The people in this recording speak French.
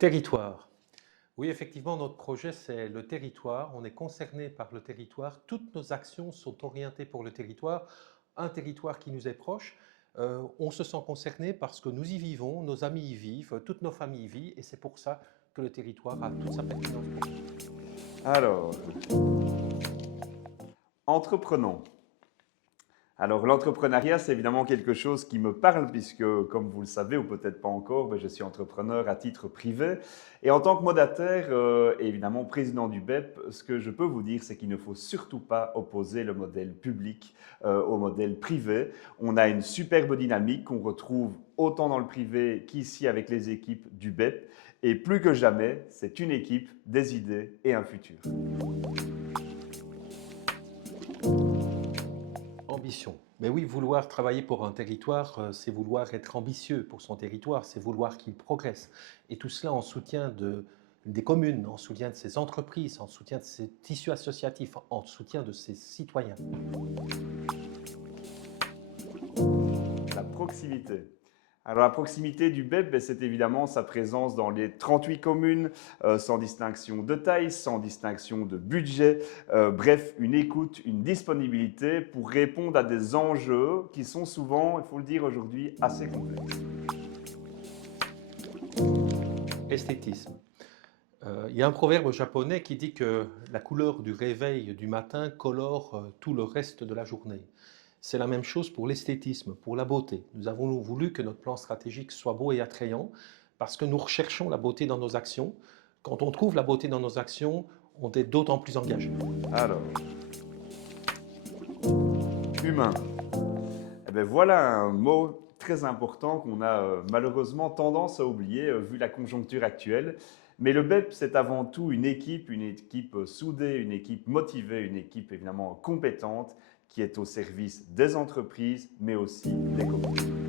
Territoire. Oui, effectivement, notre projet, c'est le territoire. On est concerné par le territoire. Toutes nos actions sont orientées pour le territoire, un territoire qui nous est proche. On se sent concerné parce que nous y vivons, nos amis y vivent, toutes nos familles y vivent, et c'est pour ça que le territoire a toute sa pertinence pour nous. Alors, entreprenons. Alors, l'entrepreneuriat, c'est évidemment quelque chose qui me parle puisque, comme vous le savez ou peut-être pas encore, je suis entrepreneur à titre privé. Et en tant que mandataire et évidemment président du BEP, ce que je peux vous dire, c'est qu'il ne faut surtout pas opposer le modèle public au modèle privé. On a une superbe dynamique qu'on retrouve autant dans le privé qu'ici avec les équipes du BEP. Et plus que jamais, c'est une équipe, des idées et un futur. Ambition. Mais oui, vouloir travailler pour un territoire, c'est vouloir être ambitieux pour son territoire, c'est vouloir qu'il progresse. Et tout cela en soutien des communes, en soutien de ses entreprises, en soutien de ses tissus associatifs, en soutien de ses citoyens. La proximité. Alors la proximité du BEP, c'est évidemment sa présence dans les 38 communes, sans distinction de taille, sans distinction de budget, bref, une écoute, une disponibilité pour répondre à des enjeux qui sont souvent, il faut le dire aujourd'hui, assez complexes. Esthétisme. Il y a un proverbe japonais qui dit que la couleur du réveil du matin colore tout le reste de la journée. C'est la même chose pour l'esthétisme, pour la beauté. Nous avons voulu que notre plan stratégique soit beau et attrayant parce que nous recherchons la beauté dans nos actions. Quand on trouve la beauté dans nos actions, on est d'autant plus engagé. Alors, humain. Eh bien, voilà un mot très important qu'on a malheureusement tendance à oublier vu la conjoncture actuelle. Mais le BEP, c'est avant tout une équipe soudée, une équipe motivée, une équipe évidemment compétente qui est au service des entreprises, mais aussi des communes.